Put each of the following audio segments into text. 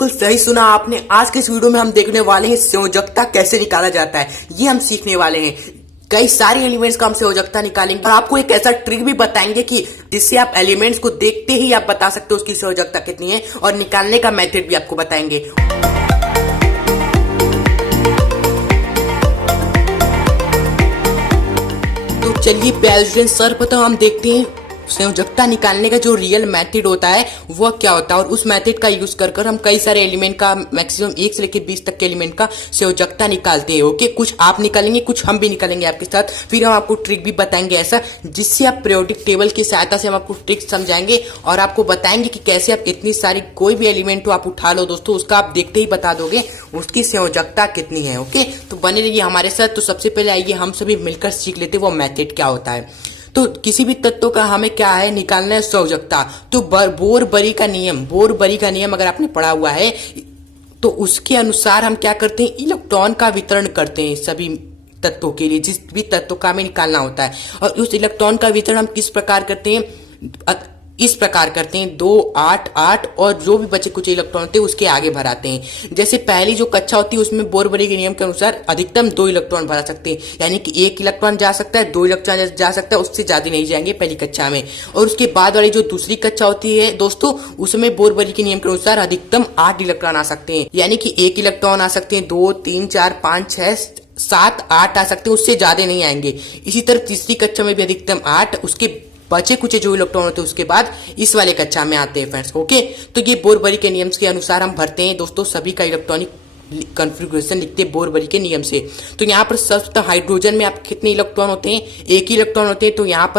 बिल्कुल सही सुना आपने। आज के इस वीडियो में हम देखने वाले हैं संयोजकता कैसे निकाला जाता है, ये हम सीखने वाले हैं। कई सारे एलिमेंट्स का हम संयोजकता निकालेंगे और आपको एक ऐसा ट्रिक भी बताएंगे कि जिससे आप एलिमेंट्स को देखते ही आप बता सकते हो उसकी संयोजकता कितनी है, और निकालने का मेथड भी आपको बताएंगे। तो चलिए पहले सर्वप्रथम हम देखते हैं संयोजकता निकालने का जो रियल मेथड होता है वह क्या होता है, और उस मेथड का यूज कर हम कई सारे एलिमेंट का मैक्सिमम 1 से लेकर 20 तक के एलिमेंट का संयोजकता निकालते हैं। ओके, कुछ आप निकालेंगे, कुछ हम भी निकालेंगे आपके साथ, फिर हम आपको ट्रिक भी बताएंगे ऐसा जिससे आप पीरियोडिक टेबल की सहायता से हम आपको ट्रिक समझाएंगे और आपको बताएंगे कि कैसे आप इतनी सारी कोई भी एलिमेंट तो आप उठा लो दोस्तों, उसका आप देखते ही बता दोगे उसकी संयोजकता कितनी है। ओके, तो बने रहिए हमारे साथ। तो सबसे पहले आइए हम सभी मिलकर सीख लेते हैं वो मेथड क्या होता है। तो किसी भी तत्व का हमें क्या है निकालना है संयोजकता। तो बोर-बरी का नियम अगर आपने पढ़ा हुआ है तो उसके अनुसार हम क्या करते हैं, इलेक्ट्रॉन का वितरण करते हैं सभी तत्वों के लिए, जिस भी तत्व का हमें निकालना होता है। और उस इलेक्ट्रॉन का वितरण हम किस प्रकार करते हैं, इस प्रकार करते हैं 2 8 8, और जो भी बचे कुछ इलेक्ट्रॉन होते हैं उसके आगे भराते हैं। जैसे पहली जो कक्षा होती है उसमें बोर-बरी के नियम के अनुसार अधिकतम 2 इलेक्ट्रॉन भरा सकते हैं, यानी कि 1 इलेक्ट्रॉन जा सकता है, 2 इलेक्ट्रॉन जा सकता है, उससे ज्यादा नहीं जाएंगे पहली कक्षा में। और उसके बाद वाली जो दूसरी कक्षा होती है दोस्तों, उसमें बोर-बरी के नियम के अनुसार अधिकतम 8 इलेक्ट्रॉन आ सकते हैं, यानी कि 1 इलेक्ट्रॉन आ सकते हैं, 2 3 4 5 6 7 8 आ सकते हैं, उससे ज्यादा नहीं आएंगे। इसी तरह तीसरी कक्षा में भी अधिकतम 8, उसके बचे कुछ जो इलेक्ट्रॉन होते हैं उसके बाद इस वाले कक्षा में आते हैं फ्रेंड्स। ओके, तो ये बोर-बरी के नियम के अनुसार हम भरते हैं दोस्तों सभी का इलेक्ट्रॉनिक कॉन्फ़िगरेशन लिखते हैं बोर-बरी के नियम से। तो यहाँ पर सर्वप्रथम हाइड्रोजन में आप कितने इलेक्ट्रॉन होते हैं, 1 ही इलेक्ट्रॉन होते हैं, तो यहाँ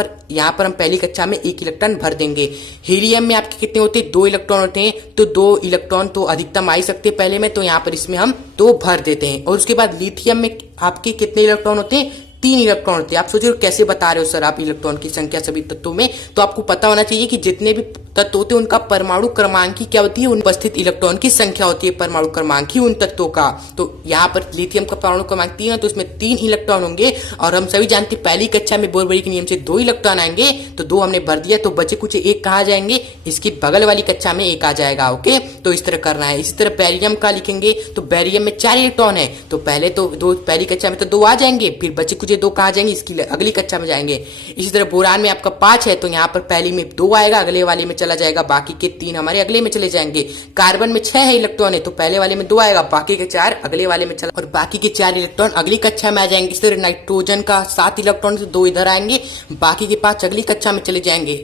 पर हम पहली कक्षा में 1 इलेक्ट्रॉन भर देंगे। हीलियम में आपके कितने होते हैं, 2 इलेक्ट्रॉन होते हैं, तो 2 इलेक्ट्रॉन तो अधिकतम आ ही सकते हैं पहले में, तो यहाँ पर इसमें हम 2 भर देते हैं। और उसके बाद लिथियम में आपके कितने इलेक्ट्रॉन होते हैं, 3 इलेक्ट्रॉन होते हैं। आप सोचिए कैसे बता रहे हो सर आप इलेक्ट्रॉन की संख्या सभी तत्वों में, तो आपको पता होना चाहिए कि जितने भी तत्व होते हैं उनका परमाणु क्रमांक की क्या होती है, उन उपस्थित इलेक्ट्रॉन की संख्या होती है, परमाणु क्रमांक ही उन तत्वों का। तो यहाँ पर लिथियम का परमाणु क्रमांक 3 है, तो उसमें 3 इलेक्ट्रॉन होंगे। और हम सभी जानते हैं पहली कक्षा में बोर-बरी के नियम से 2 इलेक्ट्रॉन आएंगे, तो 2 हमने भर दिया, तो बचे कुछ 1 कहाँ जाएंगे, इसकी बगल वाली कक्षा में 1 आ जाएगा। ओके, तो इस तरह करना है। इसी तरह बैरियम का लिखेंगे, तो बैरियम में 4 इलेक्ट्रॉन है, तो पहले तो 2 पहली कक्षा में तो 2 आ जाएंगे, फिर बचे कुछ 2 कहाँ जाएंगे, इसकी अगली कक्षा में जाएंगे। इसी तरह बोरान में आपका 5 है, तो यहाँ पर पहली में 2 आएगा, अगले वाले में चला जाएगा, बाकी के 3 हमारे अगले में चले जाएंगे। कार्बन में 6 है इलेक्ट्रॉन है, तो पहले वाले में 2 आएगा, बाकी के 4 अगले वाले में चला, और बाकी के 4 इलेक्ट्रॉन अगली कक्षा में आ जाएंगे। इस तरह नाइट्रोजन का 7 इलेक्ट्रॉन, से 2 इधर आएंगे, बाकी के 5 अगली कक्षा में चले जाएंगे।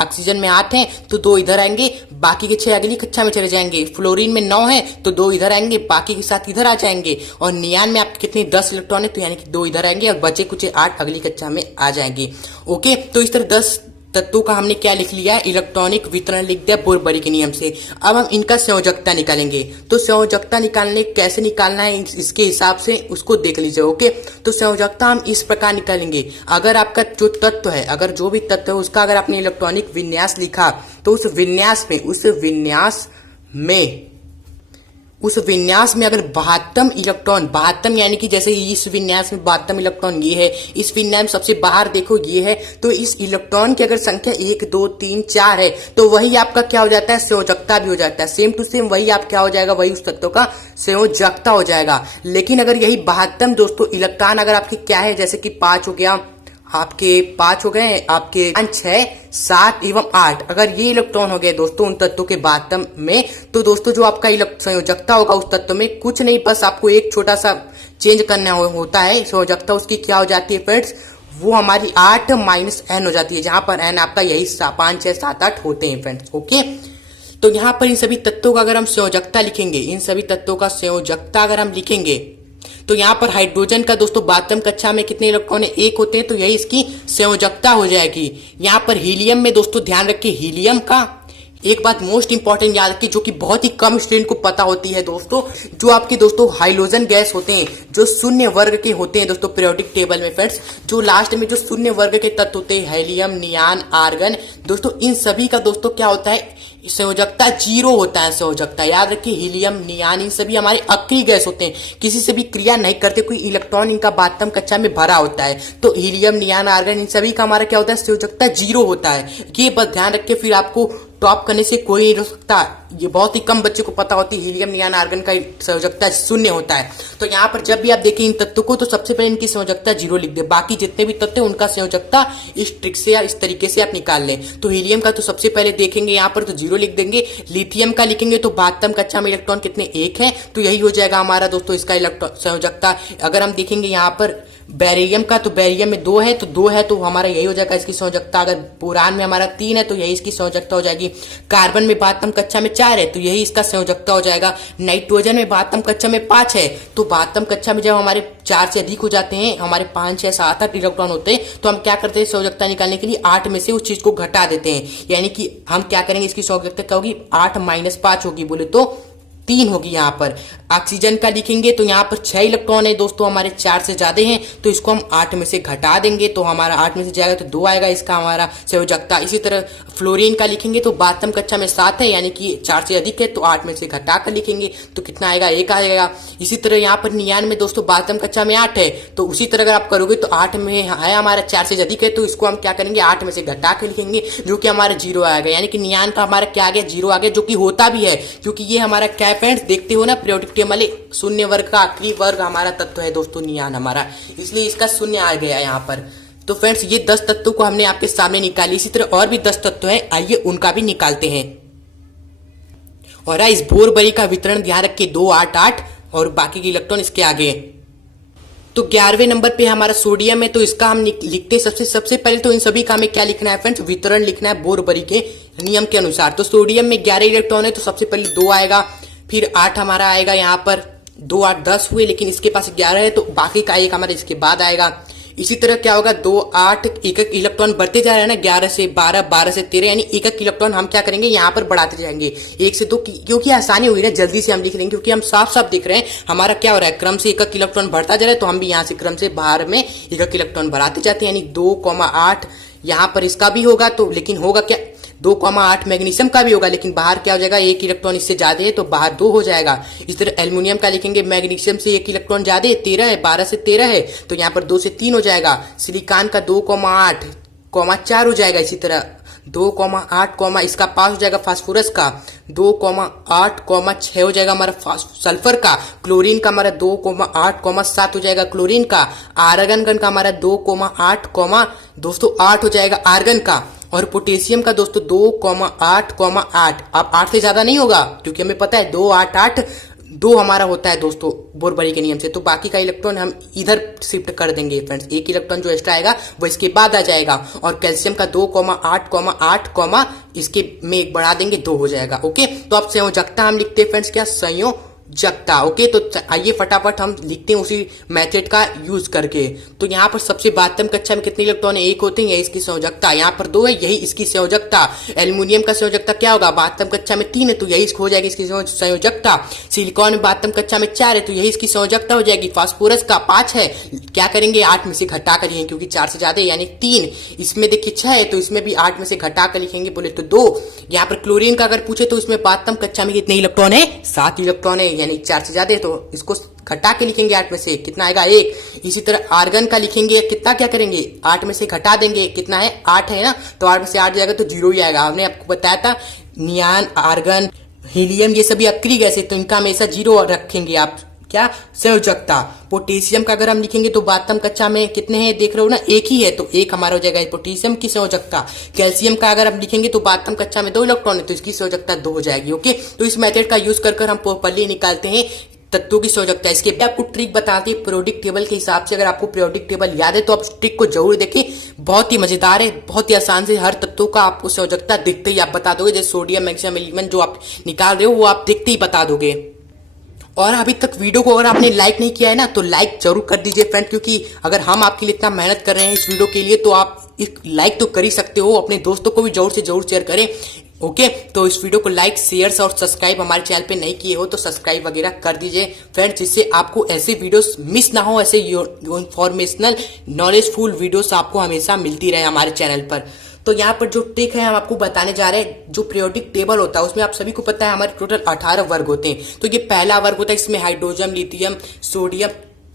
ऑक्सीजन में 8 है, तो 2 इधर आएंगे, बाकी के 6 अगली कक्षा में चले जाएंगे। फ्लोरीन में 9 है, तो 2 इधर आएंगे, बाकी के 7 इधर आ जाएंगे। और नियान में आपके कितने 10 इलेक्ट्रॉन है, तो यानी कि 2 इधर आएंगे, और बचे कुछ 8 अगली कक्षा में आ जाएंगे। ओके, तो इस तरह 10 तत्वों का हमने क्या लिख लिया, इलेक्ट्रॉनिक वितरण लिख दिया बोर-बरी के नियम से। अब हम इनका संयोजकता निकालेंगे। तो संयोजकता निकालने कैसे निकालना है इसके हिसाब से उसको देख लीजिए। ओके, तो संयोजकता हम इस प्रकार निकालेंगे। अगर आपका जो तत्व है, अगर जो भी तत्व है उसका अगर आपने इलेक्ट्रॉनिक विन्यास लिखा, तो उस विन्यास में अगर 72 इलेक्ट्रॉन, 72 यानी कि जैसे इस विन्यास में 72 इलेक्ट्रॉन ये है, इस विन्यास में सबसे बाहर देखो ये है, तो इस इलेक्ट्रॉन की अगर संख्या 1 2 3 4 है, तो वही आपका क्या हो जाता है, संयोजकता भी हो जाता है। सेम टू सेम वही आप क्या हो जाएगा, वही उस तत्व का संयोजकता हो जाएगा। लेकिन अगर यही 72 दोस्तों इलेक्ट्रॉन अगर आपके क्या है, जैसे कि 5 हो गया, आपके 5 हो गए, आपके 5 6 7 एवं 8, अगर ये इलेक्ट्रॉन हो गए दोस्तों उन तत्वों के 72 में, तो दोस्तों जो आपका संयोजकता होगा उस तत्व में कुछ नहीं, बस आपको एक छोटा सा चेंज करना होता है। संयोजकता उसकी क्या हो जाती है फ्रेंड्स, वो हमारी 8 - n हो जाती है, जहां पर n आपका यही 5 6 7 8 होते हैं फ्रेंड्स। ओके, तो यहाँ पर इन सभी तत्वों का अगर हम संयोजकता लिखेंगे, इन सभी तत्वों का संयोजकता अगर हम लिखेंगे, तो यहाँ पर हाइड्रोजन का दोस्तों 72 कक्षा में कितने इलेक्ट्रॉन है, 1 होते हैं, तो यही इसकी संयोजकता हो जाएगी। यहाँ पर हीलियम में दोस्तों ध्यान रखिए, हीलियम का एक बात मोस्ट इंपॉर्टेंट याद रखिए, जो कि बहुत ही कम स्टूडेंट को पता होती है दोस्तों, जो आपके दोस्तों हाइड्रोजन गैस होते हैं जो शून्य वर्ग के होते हैं दोस्तों पीरियोडिक टेबल में फ्रेंड्स, जो लास्ट में जो शून्य वर्ग के तत्व होते हैं, हेलियम, नियान, आर्गन, दोस्तों इन सभी का दोस्तों क्या होता है, संयोजकता 0 होता है। संयोजकता याद रखिए, हीलियम, नियान इन सभी हमारे अक्रिय गैस होते हैं, किसी से भी क्रिया नहीं करते, कोई इलेक्ट्रॉन इनका 72 कक्षा में भरा होता है। तो हीलियम, नियान, आर्गन इन सभी का हमारा क्या होता है, संयोजकता 0 होता है। ये बस ध्यान रखिए। फिर आपको टॉप करने से कोई नहीं रोक सकता। ये बहुत ही कम बच्चे को पता होती है हीलियम, नियॉन, आर्गन का संयोजकता शून्य होता है। तो यहाँ पर जब भी आप देखें इन तत्वों को तो सबसे पहले इनकी संयोजकता 0 लिख दे, बाकी जितने भी तत्व हैं उनका संयोजकता इस ट्रिक से या इस तरीके से आप निकाल लें। तो हीलियम का तो सबसे पहले देखेंगे यहाँ पर तो 0 लिख देंगे। लिथियम का लिखेंगे तो 72 कक्षा में इलेक्ट्रॉन कितने 1 है, तो यही हो जाएगा हमारा दोस्तों इसका इलेक्ट्रॉन संयोजकता। अगर हम देखेंगे यहाँ पर बैरियम का तो बैरियम में 2 है तो 2 है तो हमारा यही हो जाएगा इसकी संयोजकता। अगर बोरान में हमारा 3 है तो यही इसकी संयोजकता हो जाएगी। कार्बन में 72 कक्षा में 4 है तो यही इसका संयोजकता हो जाएगा। नाइट्रोजन में 72 कक्षा में 5 है तो 72 कक्षा में जब हमारे 4 से अधिक हो जाते हैं, हमारे 5, 6, 7, 8 इलेक्ट्रॉन होते हैं, तो हम क्या करते हैं संयोजकता निकालने के लिए 8 में से उस चीज को घटा देते हैं। यानी कि हम क्या करेंगे, इसकी संयोजकता क्या होगी, 8 - 5 होगी, बोले तो 3 होगी। यहाँ पर ऑक्सीजन का लिखेंगे तो यहाँ पर 6 इलेक्ट्रॉन है दोस्तों, हमारे 4 से ज्यादा हैं, तो इसको हम 8 में से घटा देंगे तो हमारा 8 में से जाएगा तो 2 आएगा इसका हमारा संयोजकता। इसी तरह फ्लोरीन का लिखेंगे तो 72 कक्षा में 7 है, यानी कि 4 से अधिक है तो 8 में से घटा कर लिखेंगे तो कितना आएगा, 1 आएगा। इसी तरह यहाँ पर नियॉन में दोस्तों 72 कक्षा में 8 है, तो उसी तरह अगर आप करोगे तो 8 में है हमारा 4 से अधिक है तो इसको हम क्या करेंगे, 8 में से घटा कर लिखेंगे जो कि हमारा 0 आएगा। यानी कि नियॉन का हमारा क्या आ गया, 0 आ गया, जो कि होता भी है क्योंकि ये हमारा क्या है फ्रेंड्स, देखते हो ना पीरियोडिक टेबल में शून्य वर्ग का आखिरी वर्ग हमारा तत्व है दोस्तों नियॉन हमारा, इसलिए इसका 0 आ गया यहाँ पर। तो फ्रेंड्स ये 10 तत्वों को हमने आपके सामने निकाली। इसी तरह और भी 10 तत्व है, आइए उनका भी निकालते हैं। और इस बोरबरी का वितरण ध्यान रखिए 2, 8, 8 और बाकी के इलेक्ट्रॉन इसके आगे। तो 11वें नंबर पे हमारा सोडियम है, तो इसका हम लिखते हैं सबसे पहले तो इन सभी का हमें क्या लिखना है फ्रेंड्स, वितरण लिखना है बोरबरी के नियम के अनुसार। तो सोडियम में 11 इलेक्ट्रॉन है तो सबसे पहले 2 आएगा, फिर 8 हमारा आएगा, यहाँ पर 2, 8, 10 हुए, लेकिन इसके पास 11 है तो बाकी का 1 हमारा इसके बाद आएगा। इसी तरह क्या होगा, 2, 8 एक इलेक्ट्रॉन बढ़ते जा रहे हैं ना, 11 से 12, 12 से 13, यानी एक इलेक्ट्रॉन हम क्या करेंगे यहाँ पर बढ़ाते जाएंगे 1 से 2, क्योंकि आसानी हुई ना, जल्दी से हम लिख लेंगे क्योंकि हम साफ साफ दिख रहे हैं हमारा क्या हो रहा है, क्रम से एक इलेक्ट्रॉन बढ़ता जा रहा है, तो हम भी यहाँ से क्रम से बाहर में एक इलेक्ट्रॉन बढ़ाते जाते हैं। यानी 2, 8 यहाँ पर इसका भी होगा, तो लेकिन होगा क्या, 2, 8 मैग्नीशियम का भी होगा, लेकिन बाहर क्या हो जाएगा, 1 इलेक्ट्रॉन इससे ज्यादा है तो बाहर 2 हो जाएगा। इस तरह एल्युमिनियम का लिखेंगे, मैग्नीशियम से 1 इलेक्ट्रॉन ज्यादा है, 13 है, 12 से 13 है तो यहाँ पर 2 से 3 हो जाएगा। सिलिकॉन का 2, 8, 4 हो जाएगा। इसी तरह 2, 8, इसका पास हो जाएगा फास्फोरस का, 2, 8, 6 हो जाएगा हमारा सल्फर का। क्लोरीन का हमारा 2, 8, 7 हो जाएगा क्लोरीन का। आर्गन का हमारा 2, 8, दोस्तों 8 हो जाएगा आर्गन का। और पोटेशियम का दोस्तों 2, 8, 8, अब 8 से ज्यादा नहीं होगा क्योंकि हमें पता है 2, 8, 8 2 हमारा होता है दोस्तों बोरबरी के नियम से, तो बाकी का इलेक्ट्रॉन हम इधर शिफ्ट कर देंगे फ्रेंड्स, 1 इलेक्ट्रॉन जो एक्स्ट्रा आएगा वो इसके बाद आ जाएगा। और कैल्शियम का 2, 8, 8, इसके में 1 बढ़ा देंगे, 2 हो जाएगा। ओके, तो अब संयोजकता हम लिखते हैं फ्रेंड्स क्या, संयोजकता। ओके, तो आइए फटाफट हम लिखते हैं उसी मेथड का यूज करके। तो यहाँ पर सबसे 72 कक्षा में कितने इलेक्ट्रॉन 1 होते हैं, यही इसकी संयोजकता। यहाँ पर 2 है, यही इसकी संयोजकता। एल्युमिनियम का संयोजकता क्या होगा, 72 कक्षा में 3 है तो यही हो जाएगी इसकी संयोजकता। सिलिकॉन में 72 कक्षा में 4 है तो यही इसकी संयोजकता हो जाएगी। फास्फोरस का 5 है, क्या करेंगे 8 में से घटा कर लिखेंगे क्योंकि 4 से ज्यादा है, यानी 3। इसमें देखिए 6 है तो इसमें भी 8 में से घटा कर लिखेंगे, बोले तो 2। यहाँ पर क्लोरीन का अगर पूछे तो इसमें 72 कक्षा में कितने इलेक्ट्रॉन है, 7 इलेक्ट्रॉन है, यानी 4 से ज्यादा है तो इसको घटा के लिखेंगे 8 में से, कितना आएगा 1। इसी तरह आर्गन का लिखेंगे, कितना क्या करेंगे 8 में से घटा देंगे, कितना है 8 है ना, तो 8 में से 8 जाएगा तो 0 ही आएगा। हमने आपको बताया था नियॉन, आर्गन, हीलियम ये सभी अक्रिय गैस है तो इनका हमेशा 0 रखेंगे आप, क्या संयोजकता। पोटेशियम का अगर हम लिखेंगे तो 72 कक्षा में कितने हैं देख रहे हो ना, 1 ही है तो 1 हमारा हो जाएगा पोटेशियम की संयोजकता। कैल्शियम का अगर हम लिखेंगे तो 72 कक्षा में 2 इलेक्ट्रॉन है तो इसकी संयोजकता 2 हो जाएगी। ओके, तो इस मेथड का यूज कर हम प्रॉपर्ली निकालते हैं तत्वों की संयोजकता। इसके बाद आपको ट्रिक बताती है पीरियोडिक टेबल के हिसाब से। अगर आपको पीरियोडिक टेबल याद है तो आप ट्रिक को जरूर देखें, बहुत ही मजेदार है, बहुत ही आसान से हर तत्वों का आपको संयोजकता दिखते ही आप बता दोगे। जैसे सोडियम, मैग्नीशियम, एलिमेंट जो आप निकाल रहे हो वो आप दिखते ही बता दोगे। और अभी तक वीडियो को अगर आपने लाइक नहीं किया है ना तो लाइक जरूर कर दीजिए फ्रेंड, क्योंकि अगर हम आपके लिए इतना मेहनत कर रहे हैं इस वीडियो के लिए तो आप एक लाइक तो कर ही सकते हो, अपने दोस्तों को भी जरूर से जरूर शेयर करें। ओके, तो इस वीडियो को लाइक, शेयर और सब्सक्राइब हमारे चैनल पे नहीं किए हो तो सब्सक्राइब वगैरह कर दीजिए फ्रेंड्स, जिससे आपको ऐसे वीडियोस मिस ना हो, ऐसे इंफॉर्मेशनल नॉलेजफुल वीडियोस आपको हमेशा मिलती रहे हमारे चैनल पर। तो यहाँ पर जो ट्रिक है हम आपको बताने जा रहे हैं, जो पीरियोडिक टेबल होता है उसमें आप सभी को पता है हमारे टोटल 18 वर्ग होते हैं। तो ये पहला वर्ग होता है, इसमें hydrogen, lithium, sodium,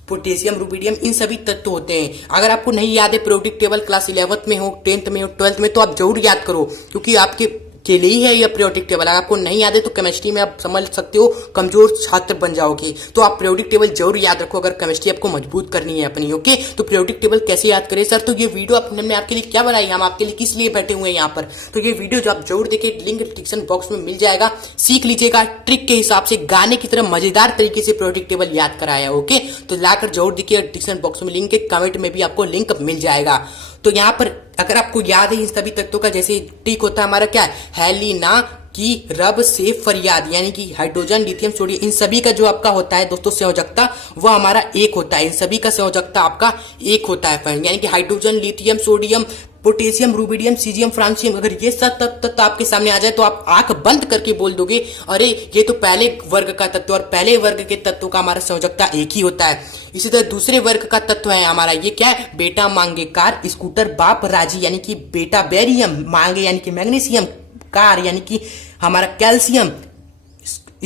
potassium, rubidium इन सभी तत्व होते हैं। अगर आपको नहीं याद है पीरियोडिक टेबल क्लास 11th में हो, 10th में हो, 12th में, तो आप जरूर याद करो क्योंकि आपके के लिए ही है यह पीरियोडिक टेबल। अगर आपको नहीं याद है तो केमिस्ट्री में आप समझ सकते हो कमजोर छात्र बन जाओगे। तो आप पीरियोडिक टेबल जरूर याद रखो अगर केमिस्ट्री आपको मजबूत करनी है अपनी। ओके, तो पीरियोडिक टेबल कैसे याद करें सर? तो ये वीडियो हमने आपके लिए क्या बनाई, हम आपके लिए किस लिए बैठे हुए हैं यहाँ पर। तो ये वीडियो जो आप जरूर देखें, लिंक डिस्क्रिप्शन बॉक्स में मिल जाएगा। सीख लीजिएगा ट्रिक के हिसाब से, गाने की तरह मजेदार तरीके से पीरियोडिक टेबल याद कराया। ओके, तो लाकर जरूर देखिए, डिस्क्रिप्शन बॉक्स में लिंक है, कमेंट में भी आपको लिंक मिल जाएगा। तो यहाँ पर अगर आपको याद है इन सभी तत्वों का, जैसे ट्रिक होता है हमारा क्या है, हेलिना की रब से फरियाद, यानी कि हाइड्रोजन लिथियम सोडियम, इन सभी का जो आपका होता है दोस्तों संयोजकता, वह हमारा एक होता है। इन सभी का संयोजकता आपका एक होता है फ्रेंड, यानी कि hydrogen lithium sodium potassium rubidium caesium francium. अगर ये सब तत्व आपके सामने आ जाए तो आप आंख बंद करके बोल दोगे अरे ये तो पहले वर्ग का तत्व, और पहले वर्ग के तत्व का हमारा संयोजकता एक ही होता है। इसी तरह दूसरे वर्ग का तत्व है हमारा, ये क्या है, बेटा मांगे कार स्कूटर बाप राजी, यानी कि बेटा बेरियम, मांगे यानी कि मैग्नीशियम, कार यानी कि हमारा कैल्शियम,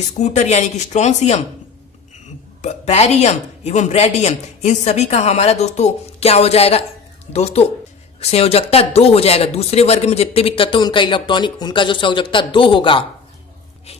स्कूटर यानी कि स्ट्रोंसियम, बैरियम एवं रेडियम, इन सभी का हमारा दोस्तों क्या हो जाएगा दोस्तों, संयोजकता 2 हो जाएगा। दूसरे वर्ग में जितने भी तत्व उनका इलेक्ट्रॉनिक, उनका जो संयोजकता 2 होगा,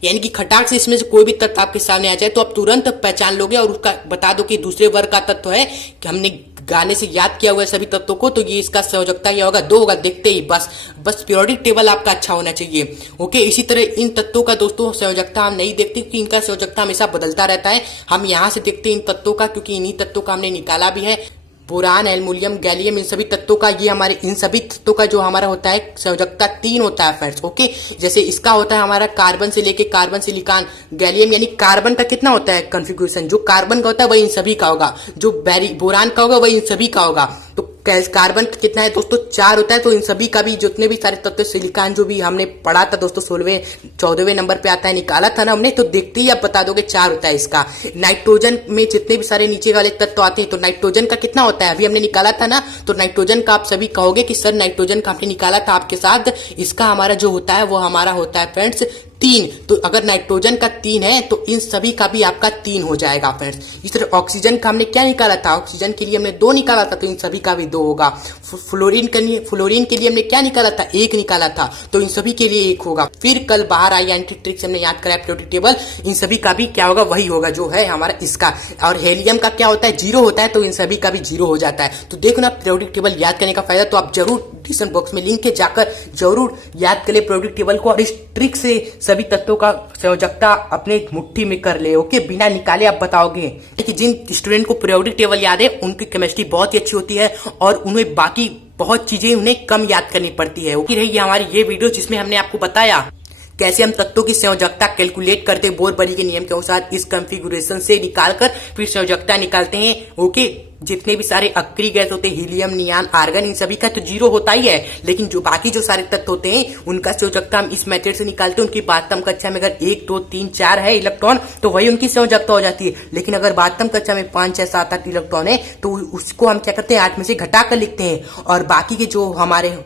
यानी कि खटाक से इसमें से कोई भी तत्व आपके सामने आ जाए तो आप तुरंत पहचान लोगे और उसका बता दो कि दूसरे वर्ग का तत्व है, कि हमने गाने से याद किया हुआ है सभी तत्वों को, तो ये इसका संयोजकता क्या होगा, 2 होगा। देखते ही बस पीरियोडिक टेबल आपका अच्छा होना चाहिए। ओके, इसी तरह इन तत्वों का दोस्तों संयोजकता हम नहीं देखते क्योंकि इनका संयोजकता हमेशा बदलता रहता है। हम यहाँ से देखते हैं इन तत्वों का, क्योंकि इन्हीं तत्वों का हमने निकाला भी है। बोरान, एल्युमिनियम, गैलियम, इन सभी तत्वों का, ये हमारे इन सभी तत्वों का जो हमारा होता है संयोजकता 3 होता है फ्रेंड्स। ओके, जैसे इसका होता है हमारा कार्बन से लेके कार्बन सिलिकॉन, गैलियम यानी कार्बन का कितना होता है कॉन्फ़िगरेशन, जो कार्बन का होता है वही इन सभी का होगा, जो बोरान का होगा वही इन सभी का होगा। तो कार्बन कितना है दोस्तों, 4 होता है। तो इन सभी का भी जितने भी सारे तत्व, सिलिकॉन जो भी हमने पढ़ा था दोस्तों 14वें नंबर पे आता है, निकाला था ना हमने, तो देखते ही आप बता दोगे 4 होता है इसका। नाइट्रोजन में जितने भी सारे नीचे वाले तत्व आते हैं, तो नाइट्रोजन का कितना होता है, अभी हमने निकाला था ना, तो नाइट्रोजन का आप सभी कहोगे कि सर नाइट्रोजन का हमने निकाला था आपके साथ, इसका हमारा जो होता है वो हमारा होता है फ्रेंड्स 3। तो अगर नाइट्रोजन का 3 है तो इन सभी का भी आपका 3 हो जाएगा फ्रेंड्स। इस तरह ऑक्सीजन का हमने क्या निकाला था, ऑक्सीजन के लिए हमने 2 निकाला था, तो इन सभी का भी 2 होगा। फ्लोरीन के लिए हमने क्या निकाला था, 1 निकाला था, तो इन सभी के लिए 1 होगा। फिर कल बाहर आई एंटी ट्रिक से हमने याद कराया पीरियोडिक टेबल, इन सभी का भी क्या होगा, वही होगा जो है हमारा इसका। और हेलियम का क्या होता है, 0 होता है, तो इन सभी का भी 0 हो जाता है। तो देखो ना पीरियोडिक टेबल याद करने का फायदा, तो आप जरूर डिस्क्रिप्शन बॉक्स में लिंक है, जाकर जरूर याद कर ले पीरियोडिक टेबल को, और इस ट्रिक से सभी तत्वों का संयोजकता अपने मुट्ठी में कर ले। ओके, बिना निकाले आप बताओगे कि जिन स्टूडेंट को पीरियोडिक टेबल याद है उनकी केमिस्ट्री बहुत ही अच्छी होती है और उन्हें बाकी बहुत चीजें उन्हें कम याद करनी पड़ती है। ओके, रही हमारी ये वीडियो जिसमें हमने आपको बताया कैसे हम तत्वों की संयोजकता कैलकुलेट करते हैं बोर-बरी के नियम के अनुसार, इस कॉन्फ़िगरेशन से निकालकर फिर संयोजकता निकालते हैं। ओके, जितने भी सारे अक्रिय गैस होते हैं, हीलियम, नियान, आर्गन, इन सभी का तो 0 होता ही है, लेकिन जो बाकी जो सारे तत्व होते हैं उनका संयोजकता हम इस मेथड से निकालते हैं। उनकी बातम कक्षा में अगर 1 2 3 4 है इलेक्ट्रॉन तो वही उनकी संयोजकता हो जाती है, लेकिन अगर बातम कक्षा में 5 6 7 8 इलेक्ट्रॉन है तो उसको हम क्या करते हैं, 8 में से घटा कर लिखते हैं। और बाकी के जो हमारे,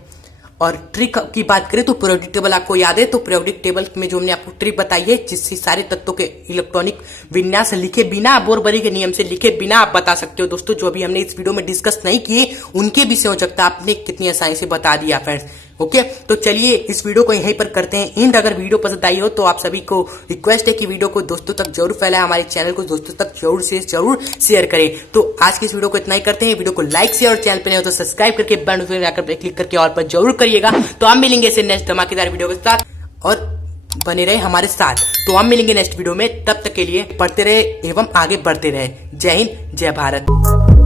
और ट्रिक की बात करें तो पीरियोडिक टेबल आपको याद है, तो पीरियोडिक टेबल में जो हमने आपको ट्रिक बताई है जिससे सारे तत्वों के इलेक्ट्रॉनिक विन्यास लिखे बिना, बोर-बरी के नियम से लिखे बिना आप बता सकते हो दोस्तों। जो भी हमने इस वीडियो में डिस्कस नहीं किए उनके भी संयोजकता आपने कितनी आसानी से बता दिया फ्रेंड्स। ओके, तो चलिए इस वीडियो को यहीं पर करते हैं एंड। अगर वीडियो पसंद आई हो तो आप सभी को रिक्वेस्ट है कि वीडियो को दोस्तों तक जरूर फैलाएं, हमारे चैनल को दोस्तों तक जरूर शेयर करें। तो आज की इस वीडियो को इतना ही करते हैं। वीडियो को लाइक शेयर और चैनल पर नहीं हो तो सब्सक्राइब करके बेल नोटिफिकेशन आकर क्लिक करके और पर जरूर करिएगा। तो हम मिलेंगे इसे नेक्स्ट धमाकेदार वीडियो के साथ, और बने रहे हमारे साथ। तो हम मिलेंगे नेक्स्ट वीडियो में, तब तक के लिए पढ़ते रहे एवं आगे बढ़ते रहे। जय हिंद, जय भारत।